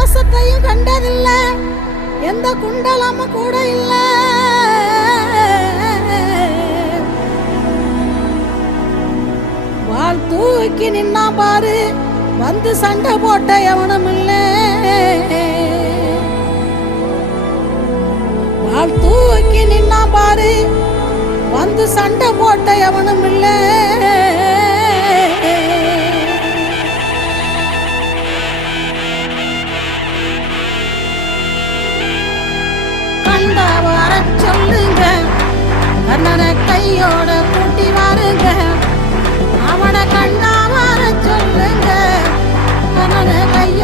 கவசத்தையும் கண்டதில்லை, எந்த குண்டலமும் கூட இல்லை. வாள் தூக்கி நின்னா பாரு, வந்து சண்டை போட்ட எவனும் இல்லை. வாள் தூக்கி நின்னா பாரு, வந்து சண்டை போட்ட எவனும் இல்லை. கண்டா வர சொல்லுங்க, கண்ணனை கையோட கூட்டி வாருங்க. அவனை கண்டா வர சொல்லுங்க, கண்ணனை கையோட